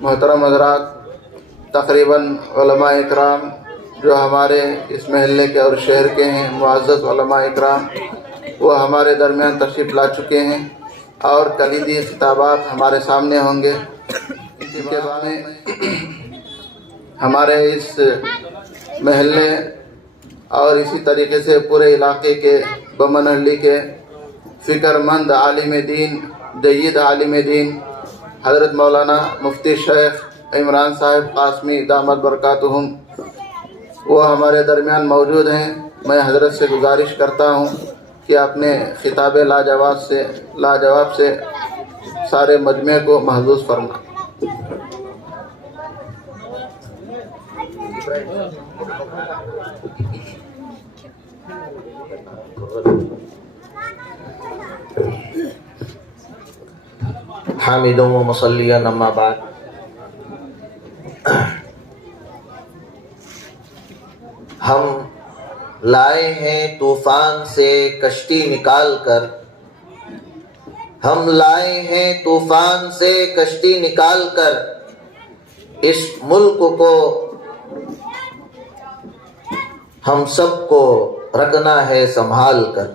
محترم حضرات، تقریباً علماء اکرام جو ہمارے اس محلے کے اور شہر کے ہیں، معزز علماء اکرام، وہ ہمارے درمیان تشریف لا چکے ہیں اور کلیدی خطابات ہمارے سامنے ہوں گے۔ ان کے بارے ہمارے اس محلے اور اسی طریقے سے پورے علاقے کے بمنہلی کے فکر مند عالم دین، جید عالم دین حضرت مولانا مفتی شیخ عمران صاحب قاسمی دامت برکاتہم، وہ ہمارے درمیان موجود ہیں۔ میں حضرت سے گزارش کرتا ہوں کہ اپنے خطاب لاجواب سے سارے مجمع کو محظوظ فرمائیں۔ حامد و مصلیٰ اما بعد، ہم لائے ہیں طوفان سے کشتی نکال کر، ہم لائے ہیں طوفان سے کشتی نکال کر، اس ملک کو ہم سب کو رکھنا ہے سنبھال کر۔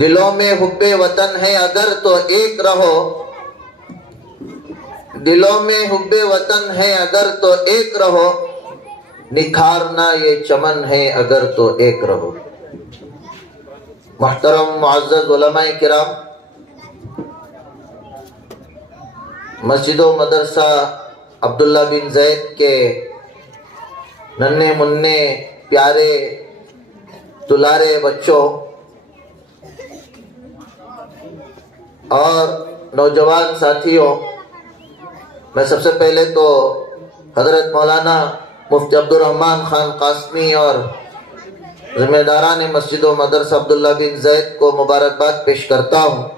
دلوں میں حب وطن ہے اگر تو ایک رہو، دلوں میں حب وطن ہے اگر تو ایک رہو، نکھارنا یہ چمن ہے اگر تو ایک رہو۔ محترم معزز علماء کرام، مسجد و مدرسہ عبداللہ بن زید کے ننھے منھے پیارے دلارے بچوں اور نوجوان ساتھیوں، میں سب سے پہلے تو حضرت مولانا مفتی عبدالرحمن خان قاسمی اور ذمہ داران مسجد و مدرسہ عبداللہ بن زید کو مبارکباد پیش کرتا ہوں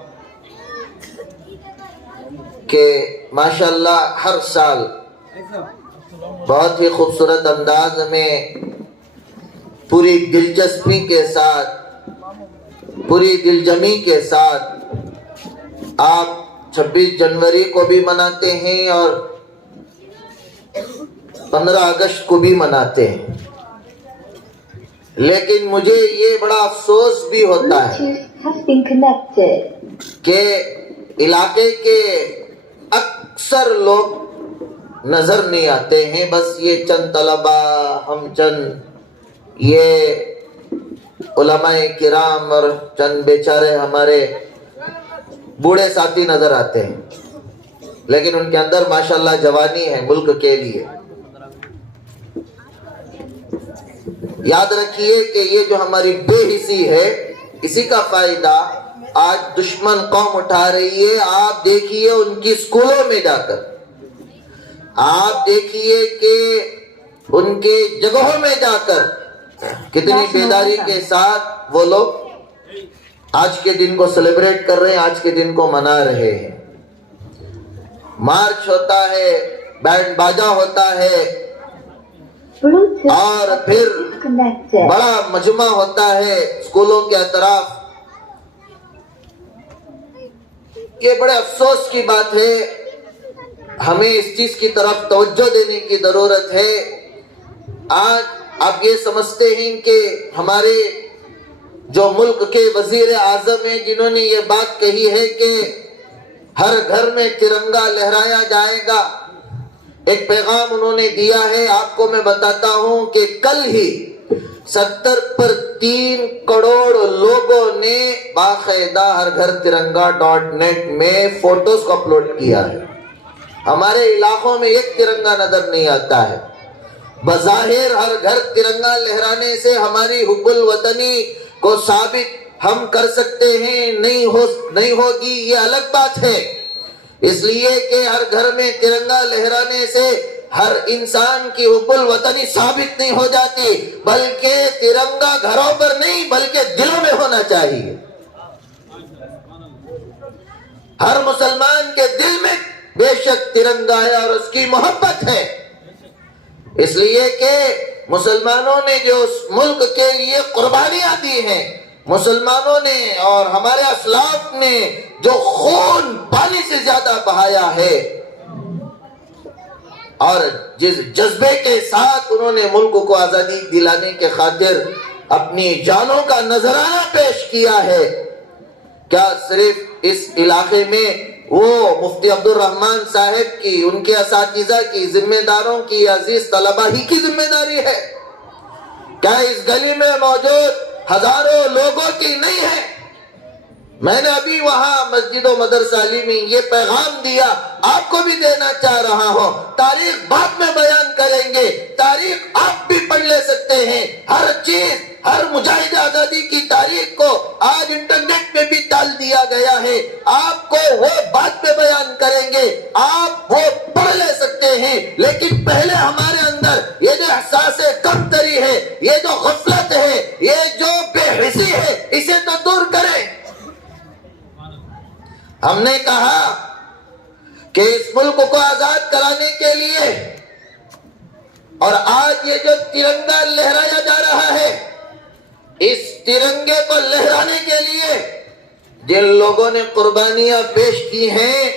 کہ ماشاءاللہ ہر سال بہت ہی خوبصورت انداز میں پوری دلچسپی کے ساتھ، پوری دلجمی کے ساتھ آپ 26 جنوری کو بھی مناتے ہیں اور 15 اگست کو بھی مناتے ہیں، لیکن مجھے یہ بڑا افسوس بھی ہوتا ہے کہ علاقے کے اکثر لوگ نظر نہیں آتے ہیں۔ بس یہ چند طلبہ، ہم چند یہ علماء کرام اور چند بیچارے ہمارے بوڑھے ساتھی نظر آتے ہیں، لیکن ان کے اندر ماشاءاللہ جوانی ہے ملک کے لیے۔ یاد رکھیے کہ یہ جو ہماری بے حسی ہے، اسی کا فائدہ آج دشمن قوم اٹھا رہی ہے۔ آپ دیکھیے ان کی اسکولوں میں جا کر، آپ دیکھیے کہ ان کے جگہوں میں جا کر کتنی بیداری کے ساتھ وہ لوگ آج کے دن کو سیلیبریٹ کر رہے ہیں، آج کے دن کو منا رہے ہیں۔ مارچ ہوتا ہے، بینڈ باجا ہوتا ہے، اور پھر بڑا مجمع ہوتا ہے اسکولوں کے اطراف۔ یہ بڑے افسوس کی بات ہے، ہمیں اس چیز کی طرف توجہ دینے کی ضرورت ہے۔ آج آپ یہ سمجھتے ہیں کہ ہمارے جو ملک کے وزیر اعظم ہیں، جنہوں نے یہ بات کہی ہے کہ ہر گھر میں ترنگا لہرایا جائے گا، ایک پیغام انہوں نے دیا ہے۔ آپ کو میں بتاتا ہوں کہ کل ہی 70 پر 3 کروڑ لوگوں نے باقاعدہ ہر گھر ترنگا.net میں فوٹوز کو اپلوڈ کیا ہے۔ ہمارے علاقوں میں ایک ترنگا نظر نہیں آتا ہے۔ بظاہر ہر گھر ترنگا لہرانے سے ہماری حب الوطنی کو ثابت ہم کر سکتے ہیں، نہیں ہوگی، یہ الگ بات ہے۔ اس لیے کہ ہر گھر میں ترنگا لہرانے سے ہر انسان کی حب الوطنی ثابت نہیں ہو جاتی، بلکہ ترنگا گھروں پر نہیں بلکہ دلوں میں ہونا چاہیے۔ ہر مسلمان کے دل میں بے شک ترنگا ہے اور اس کی محبت ہے، اس لیے کہ مسلمانوں نے جو اس ملک کے لیے قربانیاں دی ہیں، مسلمانوں نے اور ہمارے اسلاف نے جو خون پانی سے زیادہ بہایا ہے اور جس جذبے کے ساتھ انہوں نے ملک کو آزادی دلانے کے خاطر اپنی جانوں کا نذرانہ پیش کیا ہے، کیا صرف اس علاقے میں وہ مفتی عبد الرحمن صاحب کی، ان کے اساتذہ کی، ذمہ داروں کی، عزیز طلبہ ہی کی ذمہ داری ہے؟ کیا اس گلی میں موجود ہزاروں لوگوں کی نہیں ہے؟ میں نے ابھی وہاں مسجد و مدرسہ علی میں یہ پیغام دیا، آپ کو بھی دینا چاہ رہا ہوں۔ تاریخ بعد میں بیان کریں گے، تاریخ آپ بھی پڑھ لے سکتے ہیں۔ ہر چیز، ہر مجاہد آزادی کی تاریخ کو آج انٹرنیٹ میں بھی ڈال دیا گیا ہے، آپ کو وہ بعد میں بیان کریں گے، آپ وہ پڑھ لے سکتے ہیں۔ لیکن پہلے ہمارے اندر یہ جو احساس کمتری ہے، یہ جو غفلت ہے، یہ جو بے حسی ہے، اسے تو دور کریں۔ ہم نے کہا کہ اس ملک کو آزاد کرانے کے لیے، اور آج یہ جو ترنگا لہرایا جا رہا ہے، اس ترنگے کو لہرانے کے لیے جن لوگوں نے قربانیاں پیش کی ہیں،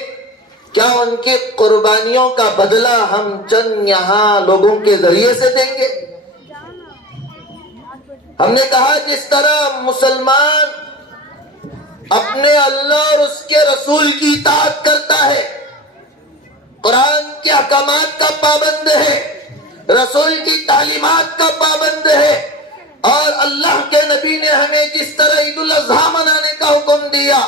کیا ان کی قربانیوں کا بدلہ ہم چند یہاں لوگوں کے ذریعے سے دیں گے؟ ہم نے کہا جس طرح مسلمان اپنے اللہ اور اس کے رسول کی اطاعت کرتا ہے، قرآن کے احکامات کا پابند ہے، رسول کی تعلیمات کا پابند ہے، اور اللہ کے نبی نے ہمیں جس طرح عید الاضحیٰ منانے کا حکم دیا،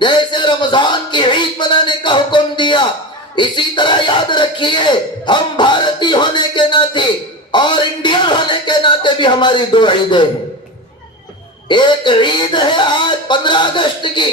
جیسے رمضان کی عید منانے کا حکم دیا، اسی طرح یاد رکھیے ہم بھارتی ہونے کے ناطے اور انڈین ہونے کے ناطے بھی ہماری دو عیدیں ہیں۔ ایک عید ہے آج 15 اگست کی،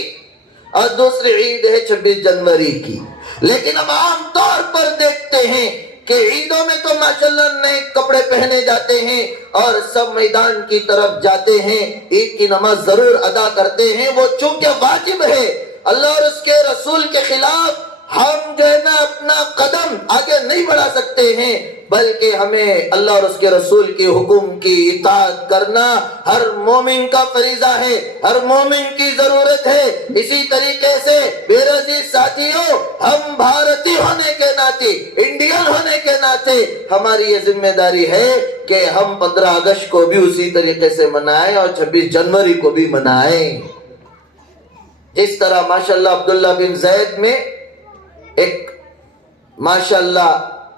اور دوسری عید ہے 26 جنوری کی۔ لیکن ہم عام طور پر دیکھتے ہیں کہ عیدوں میں تو ماشاءاللہ نئے کپڑے پہنے جاتے ہیں اور سب میدان کی طرف جاتے ہیں، عید کی نماز ضرور ادا کرتے ہیں، وہ چونکہ واجب ہے۔ اللہ اور اس کے رسول کے خلاف ہم جو ہے نا اپنا قدم آگے نہیں بڑھا سکتے ہیں، بلکہ ہمیں اللہ اور اس کے رسول کے حکم کی اطاعت کرنا ہر مومن کا فریضہ ہے، ہر مومن کی ضرورت ہے۔ اسی طریقے سے میرے عزیز ساتھیوں، ہم بھارتی ہونے کے ناطے، انڈین ہونے کے ناطے ہماری یہ ذمہ داری ہے کہ ہم 15 اگست کو بھی اسی طریقے سے منائیں اور 26 جنوری کو بھی منائیں۔ جس طرح ماشاءاللہ عبداللہ بن زید میں ایک ماشاءاللہ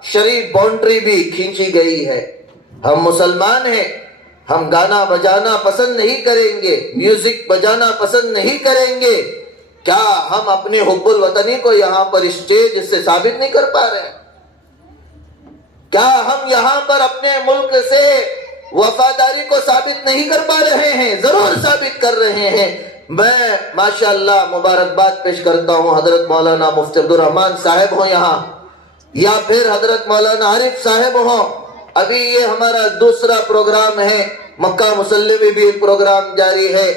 شریف باؤنڈری بھی کھینچی گئی ہے۔ ہم مسلمان ہیں، ہم گانا بجانا پسند نہیں کریں گے، میوزک بجانا پسند نہیں کریں گے۔ کیا ہم اپنے حب الوطنی کو یہاں پر اسٹیج سے ثابت نہیں کر پا رہے ہیں؟ کیا ہم یہاں پر اپنے ملک سے وفاداری کو ثابت نہیں کر پا رہے ہیں؟ ضرور ثابت کر رہے ہیں۔ میں ماشاءاللہ مبارکباد پیش کرتا ہوں، حضرت مولانا مفتی عبد الرحمن صاحب ہوں یہاں، یا پھر حضرت مولانا عارف صاحب ہوں۔ ابھی یہ ہمارا دوسرا پروگرام ہے، مکہ مسلح میں بھی پروگرام جاری ہے،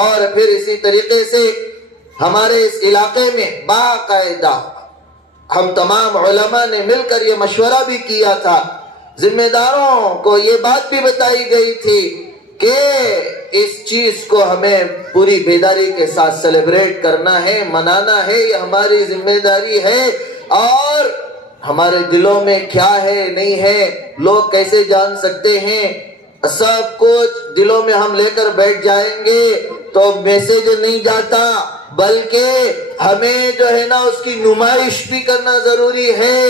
اور پھر اسی طریقے سے ہمارے اس علاقے میں باقاعدہ ہم تمام علماء نے مل کر یہ مشورہ بھی کیا تھا، ذمہ داروں کو یہ بات بھی بتائی گئی تھی کہ اس چیز کو ہمیں پوری بیداری کے ساتھ سیلیبریٹ کرنا ہے، منانا ہے، یہ ہماری ذمہ داری ہے۔ اور ہمارے دلوں میں کیا ہے نہیں ہے لوگ کیسے جان سکتے ہیں؟ سب کچھ دلوں میں ہم لے کر بیٹھ جائیں گے تو میسج نہیں جاتا، بلکہ ہمیں جو ہے نا اس کی نمائش بھی کرنا ضروری ہے۔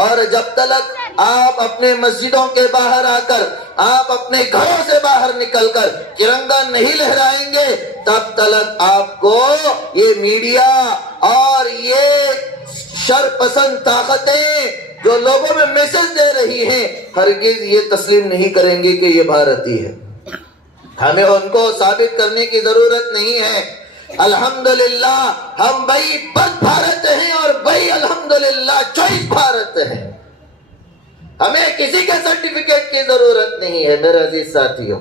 اور جب تک آپ اپنے مسجدوں کے باہر آ کر، آپ اپنے گھروں سے باہر نکل کر ترنگا نہیں لہرائیں گے، تب تک آپ کو یہ میڈیا اور یہ شر پسند طاقتیں جو لوگوں میں میسج دے رہی ہیں، ہرگز یہ تسلیم نہیں کریں گے کہ یہ بھارتی ہے۔ ہمیں ان کو ثابت کرنے کی ضرورت نہیں ہے۔ الحمدللہ ہم بھائی بد بھارت ہیں، اور بھائی الحمدللہ چوائس بھارت ہے۔ ہمیں کسی کے سرٹیفکیٹ کی ضرورت نہیں ہے میرے عزیز ساتھیوں۔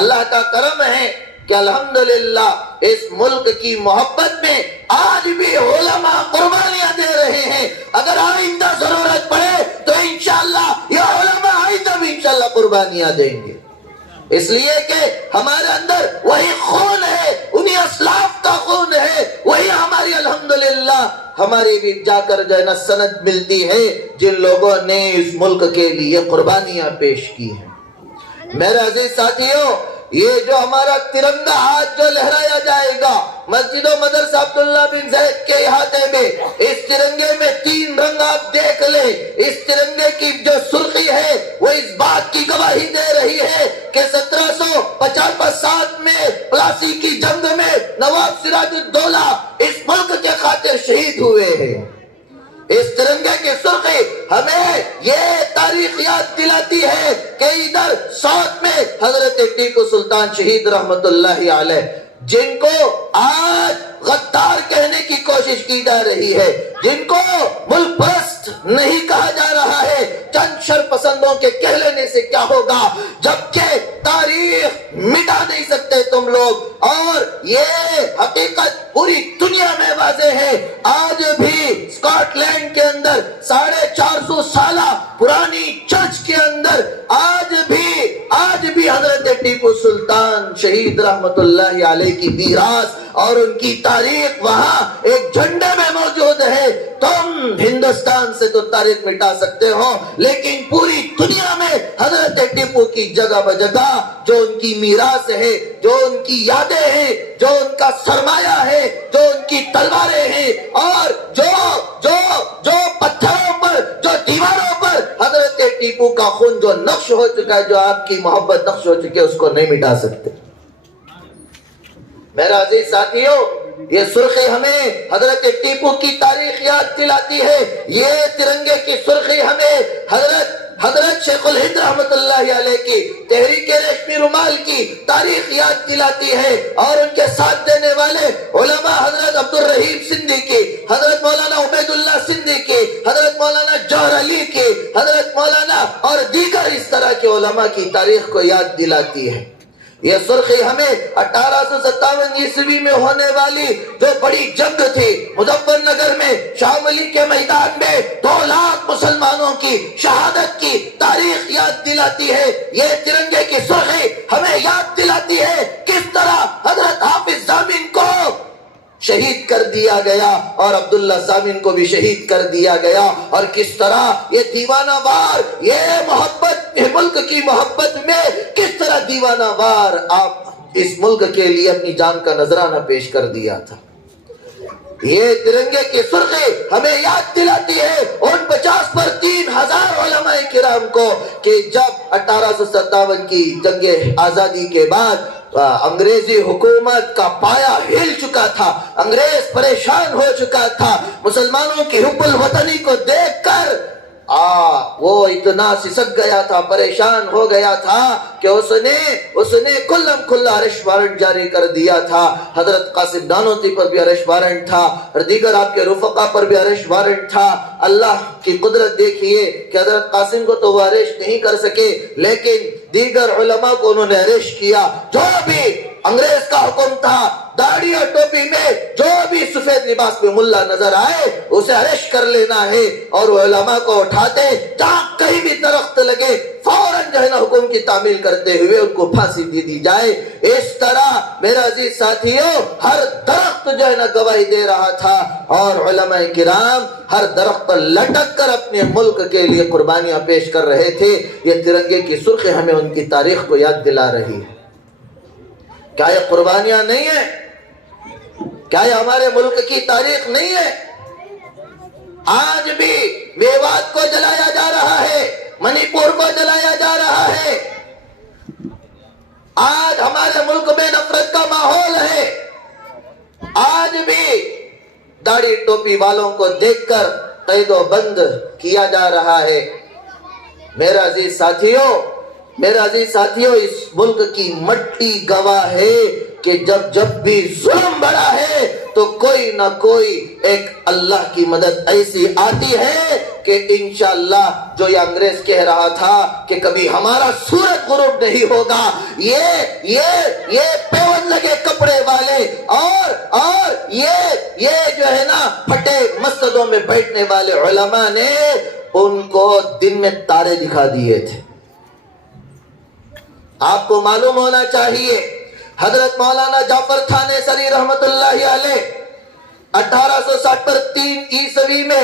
اللہ کا کرم ہے کہ الحمدللہ اس ملک کی محبت میں آج بھی علماء قربانیاں دے رہے ہیں۔ اگر آئندہ ضرورت پڑے تو انشاءاللہ یہ علماء آئندہ بھی انشاءاللہ قربانیاں دیں گے۔ اس لیے کہ ہمارے اندر وہی خون ہے، انہی اسلاف کا خون ہے، وہی ہماری الحمدللہ ہماری بھی جا کر جو ہے نا سند ملتی ہے جن لوگوں نے اس ملک کے لیے قربانیاں پیش کی ہیں۔ میرے عزیز ساتھیوں، یہ جو ہمارا ترنگا ہاتھ جو لہرایا جائے گا مسجد و مدرسہ عبداللہ بن زید کے احاطے میں، اس ترنگے میں 3 رنگ آپ دیکھ لیں۔ اس ترنگے کی جو سرخی ہے وہ اس بات کی گواہی دے رہی ہے کہ 1757 میں پلاسی کی جنگ میں نواب سراج الدولہ اس ملک کے خاطر شہید ہوئے ہیں۔ اس ترنگے کی سرخی ہمیں یہ تاریخ یاد دلاتی ہے کہ ادھر ساؤتھ میں حضرت ٹیپو سلطان شہید رحمت اللہ علیہ، جن کو آج غدار کہنے کی کوشش کی جا رہی ہے، جن کو ملک پرست نہیں کہا جا رہا ہے، چند شرپسندوں کے کہہ لینے سے کیا ہوگا، جبکہ تاریخ مٹا نہیں سکتے تم لوگ، اور یہ حقیقت پوری دنیا میں واضح ہے۔ آج بھی اسکاٹ لینڈ کے اندر 450 سالہ پرانی چرچ کے اندر آج بھی حضرت ٹیپو سلطان شہید رحمت اللہ علیہ کی میراث اور ان کی تاریخ وہاں ایک جھنڈے میں موجود ہے۔ تم ہندوستان سے تو تاریخ مٹا سکتے ہو، لیکن پوری دنیا میں حضرت ٹیپو کی جگہ بجگہ جو ان کی میراث ہے، جو ان کی یادیں ہیں، جو ان کا سرمایہ ہے، جو ان کی تلواریں ہیں، اور جو پتھروں پر، جو دیواروں پر حضرت ٹیپو کا خون جو نقش ہو چکا ہے، جو آپ کی محبت نقش ہو چکی ہے، اس کو نہیں مٹا سکتے۔ میرا عزیز ساتھیوں، یہ سرخی ہمیں حضرت ٹیپو کی تاریخ یاد دلاتی ہے۔ یہ ترنگے کی سرخی ہمیں حضرت شیخ الہند رحمت اللہ علیہ کی تحریک ریشمی رومال کی تاریخ یاد دلاتی ہے، اور ان کے ساتھ دینے والے علماء حضرت عبد الرحیم سندھی کی، حضرت مولانا عبید اللہ سندھی کی، حضرت مولانا جوہر علی کی، حضرت مولانا اور دیگر اس طرح کے علماء کی تاریخ کو یاد دلاتی ہے۔ یہ سرخی ہمیں 1857 عیسوی میں ہونے والی جو بڑی جنگ تھی مظفر نگر میں، شاہ ولی کے میدان میں 2 لاکھ مسلمانوں کی شہادت کی تاریخ یاد دلاتی ہے۔ یہ ترنگے کی سرخی ہمیں یاد دلاتی ہے کس طرح حضرت حافظ ضامن کو شہید کر دیا گیا اور عبداللہ ضامن کو بھی شہید کر دیا گیا، اور کس طرح یہ دیوانہ وار، یہ محبت، ملک کی محبت میں کس طرح دیوانہ وار آپ اس ملک کے لیے اپنی جان کا نذرانہ پیش کر دیا تھا۔ یہ ترنگے کی سرخی ہمیں یاد دلاتی ہے ان 50 پر 3000 علماء کرام کو کہ جب 1857 کی جنگ آزادی کے بعد انگریزی حکومت کا پایا ہل چکا تھا، انگریز پریشان ہو چکا تھا، مسلمانوں کی حب الوطنی کو دیکھ کر وہ اتنا سسک گیا تھا، پریشان ہو گیا تھا کہ اس نے کلم کھلا ارسٹ وارنٹ جاری کر دیا تھا۔ حضرت قاسم نانوتوی پر بھی ارسٹ وارنٹ تھا، اور دیگر آپ کے رفقا پر بھی ارسٹ وارنٹ تھا۔ اللہ کی قدرت دیکھیے کہ حضرت قاسم کو تو وہ ارسٹ نہیں کر سکے، لیکن دیگر علماء کو انہوں نے ارسٹ کیا۔ جو بھی انگریز کا حکم تھا، داڑھی اور ٹوپی میں جو بھی سفید لباس میں ملا نظر آئے اسے ارسٹ کر لینا ہے، اور وہ علماء کو اٹھاتے، جہاں کہیں بھی درخت لگے فوراً جو ہے نا حکم کی تعمیل کرتے ہوئے ان کو پھانسی دی جائے۔ اس طرح میرا عزیز ساتھیوں ہر درخت جو ہے نا گواہی دے رہا تھا، اور علماء کرام ہر درخت پر لٹک کر اپنے ملک کے لیے قربانیاں پیش کر رہے تھے۔ یہ ترنگے کی سرخی ہمیں ان کی تاریخ کو یاد دلا رہی ہے۔ کیا یہ قربانیاں نہیں ہیں؟ کیا یہ ہمارے ملک کی تاریخ نہیں ہے؟ آج بھی میوات کو جلایا جا رہا ہے، منی پور کو جلایا جا رہا ہے، آج ہمارے ملک میں نفرت کا ماحول ہے، آج بھی داڑھی ٹوپی والوں کو دیکھ کر قید و بند کیا جا رہا ہے۔ میرا عزیز ساتھیوں اس ملک کی مٹی گواہ ہے کہ جب بھی ظلم بڑا ہے تو کوئی نہ کوئی ایک اللہ کی مدد ایسی آتی ہے کہ انشاءاللہ جو یہ انگریز کہہ رہا تھا کہ کبھی ہمارا سورج غروب نہیں ہوگا، یہ پیون لگے کپڑے والے اور یہ جو ہے نا پھٹے مسجدوں میں بیٹھنے والے علماء نے ان کو دن میں تارے دکھا دیے تھے۔ آپ کو معلوم ہونا چاہیے حضرت مولانا جعفر تھانیسری رحمت اللہ علیہ 1860 پر 3 عیسوی میں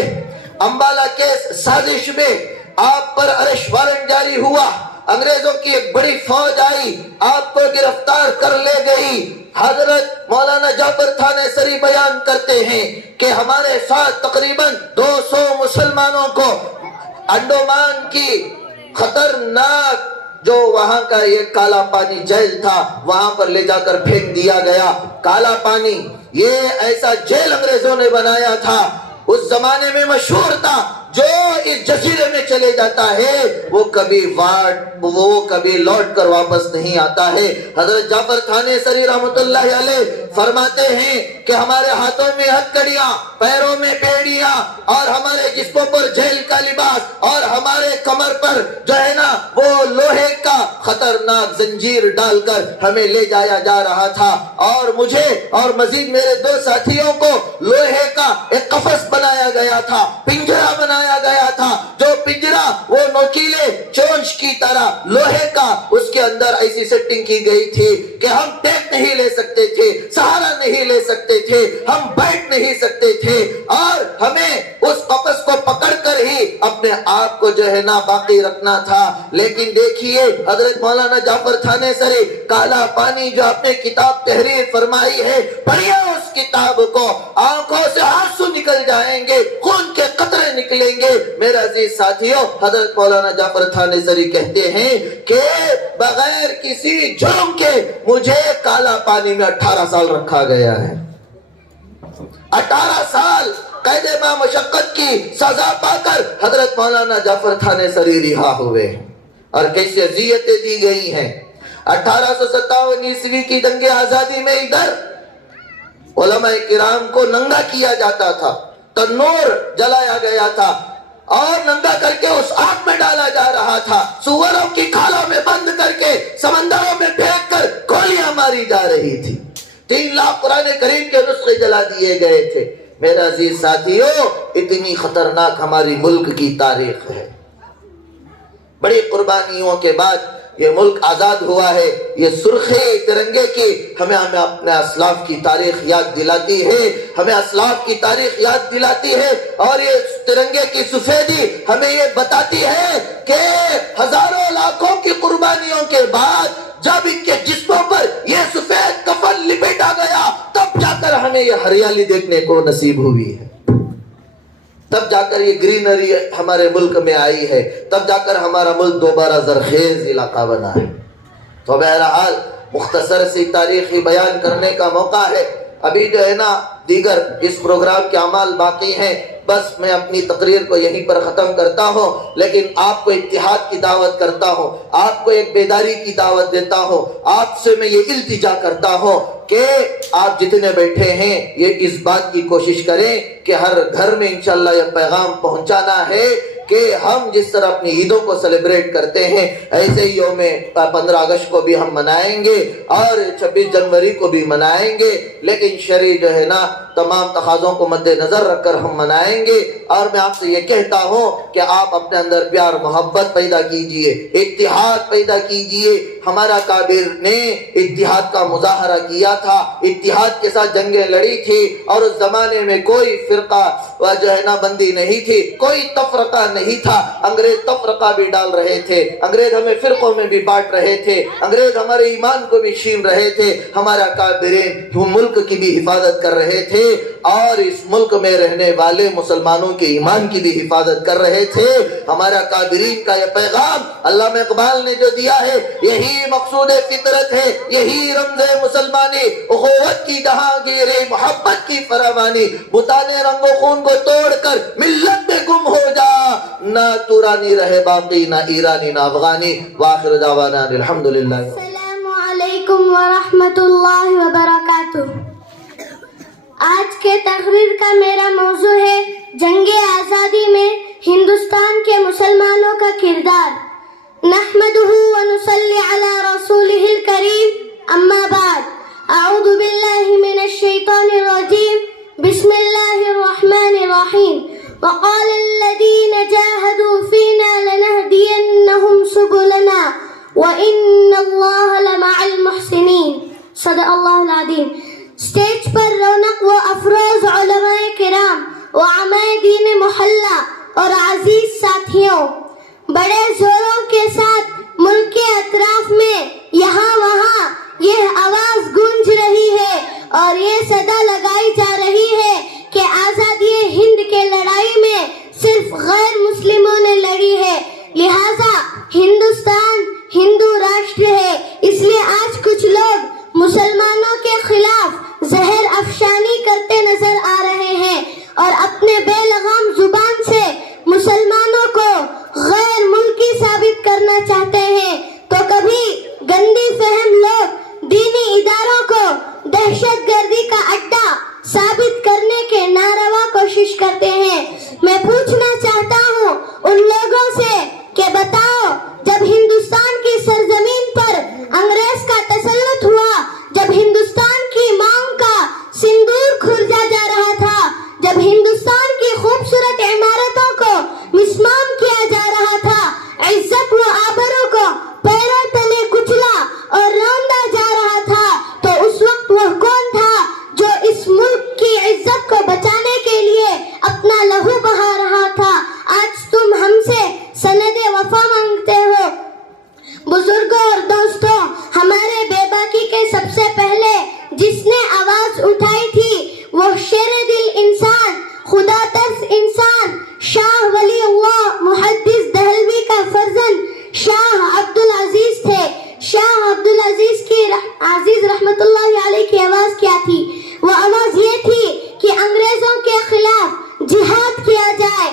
امبالہ کیس سازش میں آپ پر ارسٹ وارنٹ جاری ہوا. انگریزوں کی ایک بڑی فوج آئی, آپ کو گرفتار کر لے گئی. حضرت مولانا جعفر تھانیسری بیان کرتے ہیں کہ ہمارے ساتھ تقریباً 200 مسلمانوں کو انڈومان کی خطرناک جو وہاں کا یہ کالا پانی جیل تھا وہاں پر لے جا کر پھینک دیا گیا. کالا پانی یہ ایسا جیل انگریزوں نے بنایا تھا, اس زمانے میں مشہور تھا. جو اس جزیرے میں چلے جاتا ہے وہ کبھی لوٹ کر واپس نہیں آتا ہے. حضرت جعفر تھانیسری رحمت اللہ علیہ فرماتے ہیں کہ ہمارے ہاتھوں میں ہتھکڑیاں, پیروں میں بیڑیاں اور ہمارے جسموں پر جیل کا لباس اور ہمارے کمر پر جو ہے نا وہ لوہے کا خطرناک زنجیر ڈال کر ہمیں لے جایا جا رہا تھا. اور مجھے اور مزید میرے 2 ساتھیوں کو لوہے کا ایک قفس بنایا گیا تھا, پنجرا بنایا گیا تھا. جو پنجرا وہ نوکیلے چونچ کی طرح لوہے کا, اس کے اندر ایسی سیٹنگ کی گئی تھی کہ ہم ٹیک نہیں لے سکتے تھے, سہارا نہیں لے سکتے تھے, ہم بیٹھ نہیں سکتے تھے اور ہمیں اس قفس کو پکڑ کر ہی اپنے آپ کو جو ہے نا باقی رکھنا تھا. لیکن دیکھیے حضرت مولانا جعفر تھانیسری کالا پانی جو اپنے کتاب تحریر فرمائی ہے, پڑھیے اس کتاب کو, آنکھوں سے آنسو نکل جائیں گے, خون کے قطرے نکلیں گے. میرے عزیز ساتھیوں, حضرت مولانا جعفر تھانیسری کہتے ہیں کہ بغیر کسی جرم کے مجھے کالا پانی میں 18 سال رکھا گیا ہے. 18 سال قید ما مشقت کی سزا پا کر حضرت مولانا جعفر تھانیسری رہا ہوئے اور کیسی اذیتیں دی گئی ہیں. 1857 عیسوی کی جنگ آزادی میں ادھر علماء کرام کو ننگا کیا جاتا تھا, تنور جلایا گیا تھا اور ننگا کر کے اس آگ میں ڈالا جا رہا تھا, سوروں کی کھالوں میں بند کر کے سمندروں میں پھینک کر گولیاں ماری جا رہی تھی. 3 لاکھ قرآن کریم کے نسخے جلا دیے گئے تھے. میرے عزیز ساتھیوں, اتنی خطرناک ہماری ملک کی تاریخ ہے. بڑی قربانیوں کے بعد یہ ملک آزاد ہوا ہے. یہ سرخی ترنگے کی ہمیں اپنے اسلاف کی تاریخ یاد دلاتی ہے, ہمیں اسلاف کی تاریخ یاد دلاتی ہے. اور یہ ترنگے کی سفیدی ہمیں یہ بتاتی ہے کہ ہزاروں لاکھوں کی قربانیوں کے بعد جب ان کے جسموں پر یہ سفید کفن لپیٹا گیا تب جا کر ہمیں یہ ہریالی دیکھنے کو نصیب ہوئی ہے, تب جا کر یہ گرینری ہمارے ملک میں آئی ہے, تب جا کر ہمارا ملک دوبارہ زرخیز علاقہ بنا ہے. تو بہرحال مختصر سی تاریخی بیان کرنے کا موقع ہے. ابھی جو ہے نا دیگر اس پروگرام کے اعمال باقی ہیں, بس میں اپنی تقریر کو یہیں پر ختم کرتا ہوں. لیکن آپ کو اتحاد کی دعوت کرتا ہوں, آپ کو ایک بیداری کی دعوت دیتا ہوں. آپ سے میں یہ التجا کرتا ہوں کہ آپ جتنے بیٹھے ہیں یہ اس بات کی کوشش کریں کہ ہر گھر میں انشاءاللہ یہ پیغام پہنچانا ہے کہ ہم جس طرح اپنی عیدوں کو سیلیبریٹ کرتے ہیں ایسے ہی یوم 15 اگست کو بھی ہم منائیں گے اور 26 جنوری کو بھی منائیں گے, لیکن شرعی جو ہے نا تمام تقاضوں کو مد نظر رکھ کر ہم منائیں گے. اور میں آپ سے یہ کہتا ہوں کہ آپ اپنے اندر پیار محبت پیدا کیجئے, اتحاد پیدا کیجئے. ہمارا کابر نے اتحاد کا مظاہرہ کیا تھا, اتحاد کے ساتھ جنگیں لڑی تھی اور اس زمانے میں کوئی فرقہ جو ہے نا بندی نہیں تھی, کوئی تفرقہ نہیں تھا. انگریز تفرقہ بھی ڈال رہے تھے, انگریز ہمیں فرقوں میں بھی بانٹ رہے تھے, انگریز ہمارے ایمان کو بھی چھین رہے تھے. ہمارا کابرین ملک کی بھی حفاظت کر رہے تھے اور اس ملک میں رہنے والے مسلمانوں کے ایمان کی بھی حفاظت کر رہے تھے. ہمارا کابرین کا یہ پیغام علامہ اقبال نے جو دیا ہے یہی مقصود فطرت ہے, یہی رمز مسلمانی, اخوت کی جہانگیری, محبت کی فراوانی. بتانے رنگ و خون کو توڑ کر ملت میں گم ہو جا, نہ تورانی رہے باقی, نہ ایرانی نہ افغانی. وآخر دعوانا الحمدللہ. السلام علیکم ورحمۃ اللہ وبرکاتہ. آج کے تقریر کا میرا موضوع ہے جنگ آزادی میں ہندوستان کے مسلمانوں کا کردار. نحمدہ ونصلی علی رسولہ الکریم, اما بعد. اعوذ باللہ من الشیطان الرجیم, بسم اللہ الرحمن الرحیم. وقال الذین جاہدوا فینا لنہدینہم سبلنا وإن اللہ لمع المحسنین. صدق اللہ العظیم. اسٹیج پر رونق و افروز علماء کرام وعلماء دین محلہ اور عزیز ساتھیوں، بڑے زوروں کے ساتھ ملک کے اطراف میں یہاں وہاں یہ آواز گونج رہی ہے اور یہ صدا لگائی جا رہی ہے کہ آزادی ہند کے لڑائی میں صرف غیر مسلموں نے لڑی ہے، لہذا ہندوستان ہندو راشٹر ہے. اس لیے آج کچھ لوگ مسلمانوں کے خلاف زہر افشانی کرتے نظر آ رہے ہیں اور اپنے بے لگام زبان سے مسلمانوں کو غیر ملکی ثابت کرنا چاہتے ہیں، تو کبھی گندی فہم لوگ دینی اداروں کو دہشت گردی کا اڈا ثابت کرنے کے ناروا کوشش کرتے ہیں. میں پوچھنا چاہتا ہوں ان لوگوں سے کہ بتاؤ، جب ہندوستان کی سرزمین پر انگریز کا تسلط ہوا، جب ہندوستان کی ماؤں کا سندور کھرجا جا رہا تھا، جب ہندوستان کی خوبصورت عمارتوں کو مسمام کیا جا رہا تھا، عزت و آبروں کو پیروں تلے کچلا اور روندا جا رہا تھا، تو اس وقت وہ کون تھا جو اس ملک کی عزت کو بچانے کے لیے اپنا لہو بہا رہا تھا؟ آج تم ہم سے سند وفا مانگتے ہو. بزرگوں اور دوستوں، ہمارے بے باکی کے سب سے پہلے جس نے آواز اٹھائی تھی وہ شیر دل انسان، خدا ترس انسان، شاہ ولی اللہ محدث دہلوی کا فرزند شاہ عبدالعزیز تھے. شاہ عبدالعزیز کی عزیز رحمت اللہ علیہ کی آواز کیا تھی؟ وہ آواز یہ تھی کہ انگریزوں کے خلاف جہاد کیا جائے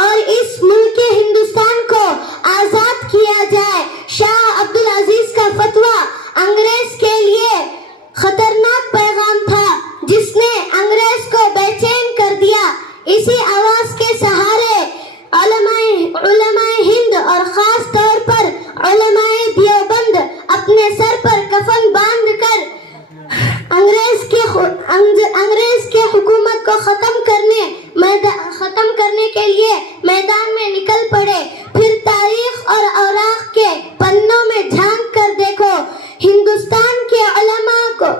اور اس ملک ہندوستان کو آزاد کیا جائے. شاہ عبدالعزیز کا فتویٰ انگریز کے لیے خطرناک پیغام تھا جس نے انگریز کو بے چین کر دیا. اسی آواز کے سہارے علماء ہند اور خاص طور پر علماء دیوبند اپنے سر پر کفن باندھ کر انگریز کے حکومت کو ختم کرنے کے لیے میدان میں نکل پڑے. پھر تاریخ اور اوراق کے پنوں میں جھانک کر دیکھو، ہندوستان کے علماء کو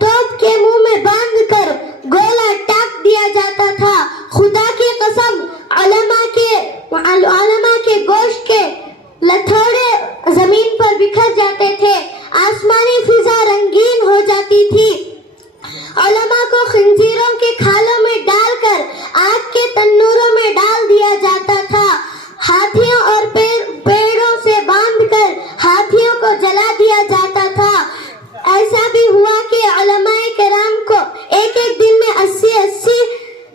توپ کے منہ میں باندھ کر گولا ٹاک دیا جاتا تھا. خدا کی قسم، علماء کے گوشت کے لتھڑے زمین پر بکھر جاتے تھے، آسمانی فضا رنگین ہو جاتی تھی. علماء کو خنزیروں کے کھالوں میں ڈال کر آگ کے تنوروں میں ڈال دیا جاتا تھا. ہاتھیوں اور پیڑوں سے باندھ کر ہاتھیوں کو جلا دیا جاتا تھا. ایسا بھی ہوا کہ علماء کرام کو ایک دن میں 80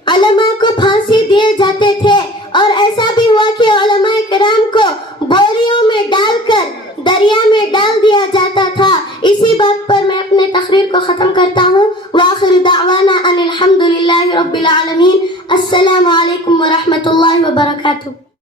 علماء کو پھانسی دیے جاتے تھے، اور ایسا بھی ہوا کہ علماء کرام کو بوریوں میں ڈال کر دریا میں ڈال دیا جاتا تھا. اسی بات پر میں اپنے تقریر کو ختم کرتا ہوں. وآخر دعوانا ان الحمد للہ رب العالمین. السلام علیکم ورحمۃ اللہ وبرکاتہ.